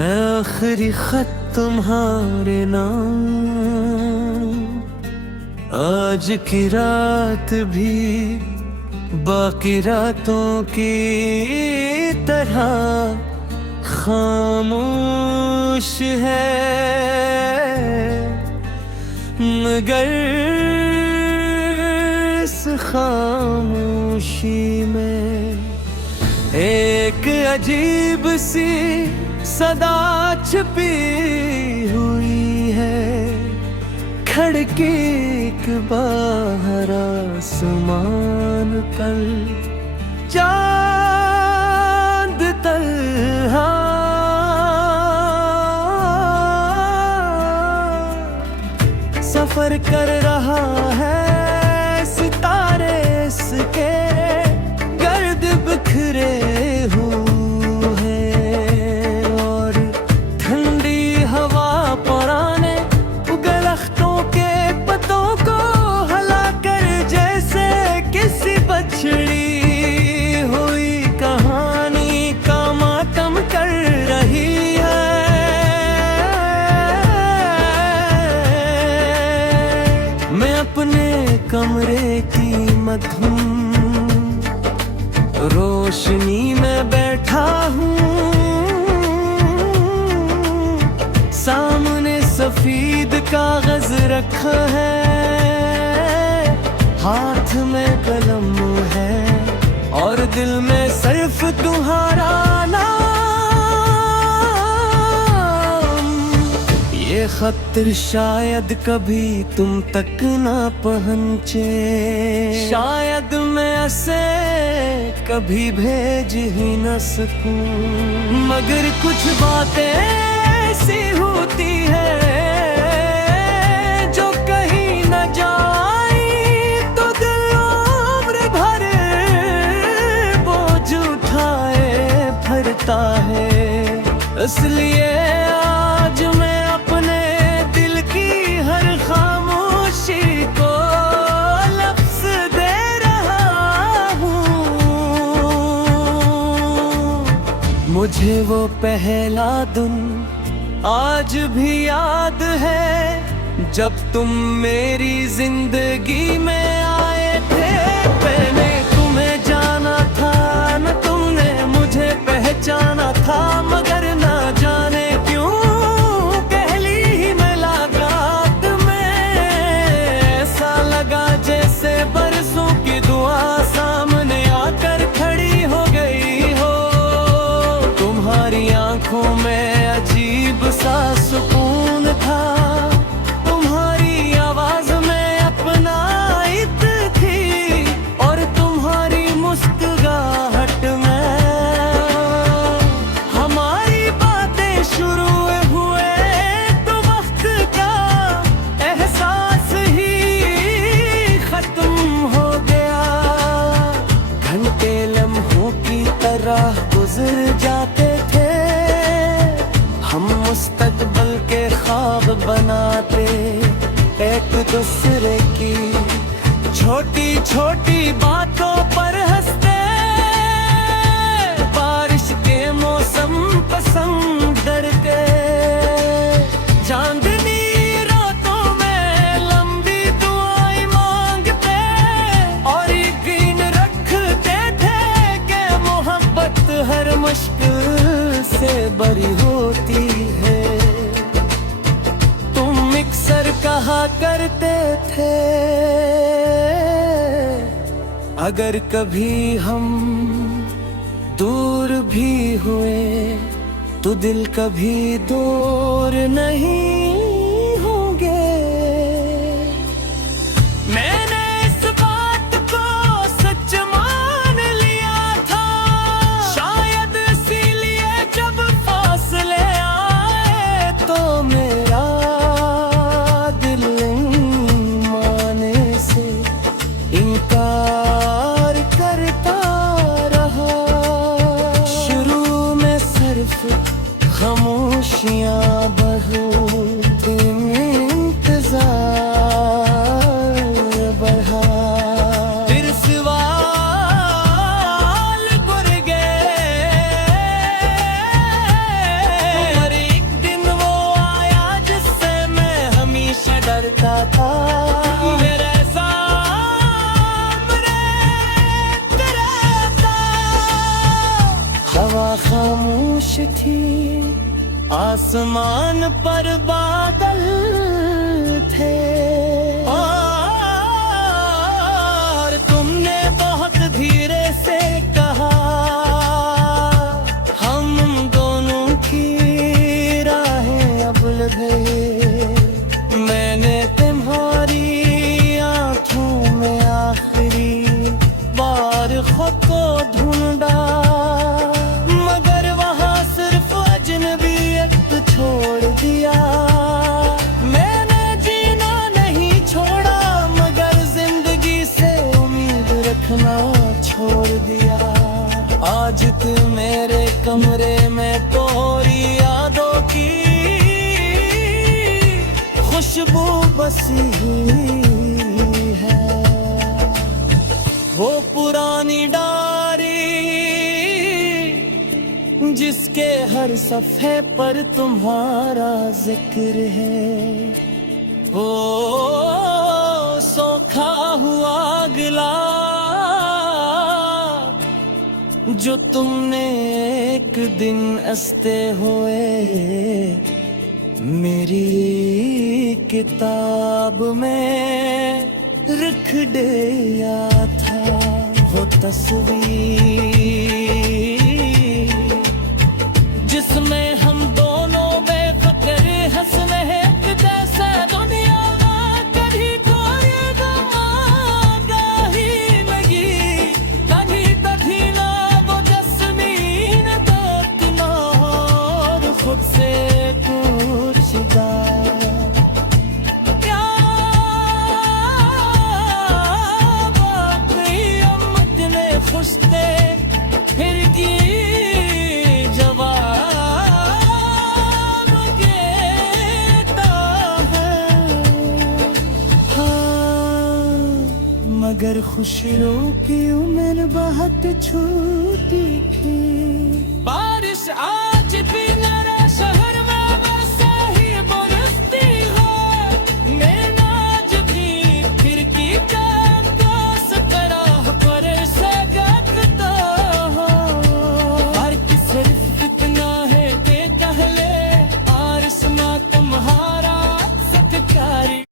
आखिरी खत तुम्हारे नाम, आज की रात भी बाकी रातों की तरह खामोश है, मगर इस खामोशी में एक अजीब सी सदा छिपी हुई है, खड़की के बाहर आसमान पर चांद तन्हा सफर कर रहा है, सितारे इसके गर्द बिखरे हुए हैं, और ठंडी हवा पुराने दरख्तों के पत्तों को हिला कर जैसे किसी बछड़ी हुई कहानी का मातम कर रही है। मैं अपने कमरे की मधुम रोशनी में बैठा हूँ, सामने सफेद कागज रखा है, हाथ में कलम है और दिल में सिर्फ तुम्हारा नाम। ये खत शायद कभी तुम तक ना पहुँचे, शायद मैं इसे कभी भेज ही न सकूं, मगर कुछ बातें ऐसी होती है जो कहीं न जाई तो दिल उम्र भर बोझ उठाए भरता है। इसलिए आज मैं अपने दिल की हर खामोशी को लफ्ज़ दे रहा हूँ। मुझे वो पहला दिन आज भी याद है जब तुम मेरी जिंदगी में आए थे। मैंने तुम्हें जाना था न तुमने मुझे पहचाना था, मगर ना जाने क्यों पहली ही मुलाकात में ऐसा लगा जैसे बरसों की दुआ सामने आकर खड़ी हो गई हो। तुम्हारी आंखों में अजीब सा सुकून था, तुम्हारी आवाज में अपनाइत थी और तुम्हारी मुस्कुराहट में हमारी बातें शुरू हुए तो वक्त का एहसास ही खत्म हो गया। घंटे लम्हों की तरह गुजर जाते थे, हम मुस्तकबिल के ख्वाब बनाते, एक दूसरे की छोटी छोटी बातों पर हंसते, बारिश के मौसम पसंद करते, चांदनी रातों में लंबी दुआएं मांगते और यकीन रखते थे कि मोहब्बत हर मुश्किल से बरी होती है। तुम अक्सर कहा करते थे अगर कभी हम दूर भी हुए तो दिल कभी दूर नहीं होंगे। मैंने इस बात को सच मान लिया था, शायद इसीलिए जब फासले आए तो मेरा दिल माने से इनकार करता रहा। शुरू में सिर्फ खामोशियां बहू करता था मेरे सामने रहता। हवा खामोश थी, आसमान पर बादल थे, और तुमने बहुत धीरे से कहा हम दोनों की राहें अब लग गई। मैंने तुम्हारी आंखों में आखिरी बार खुद को ढूंढा, मगर वहां सिर्फ अजनबियत छोड़ दिया। मैंने जीना नहीं छोड़ा, मगर जिंदगी से उम्मीद रखना छोड़ दिया। आज तुम मेरे कमरे में तोरी यादों की खुशबू बसी है। वो पुरानी डायरी जिसके हर सफ़े पर तुम्हारा जिक्र है, वो सोखा हुआ गिलास जो तुमने एक दिन हंसते हुए मेरी किताब में रख दिया था। वो तस्वीर जिसमें हम दोनों बेफिक्र हंस रहे थे, जैसे दुनिया में कभी कोई गम आगाही नहीं, कभी कभी ना वो जस्मीन दोतना और खुद से पूछता क्या बाकी हम इतने खुश थे फिर की मगर खुशियों की उम्र बहुत छोटी थी। बारिश आ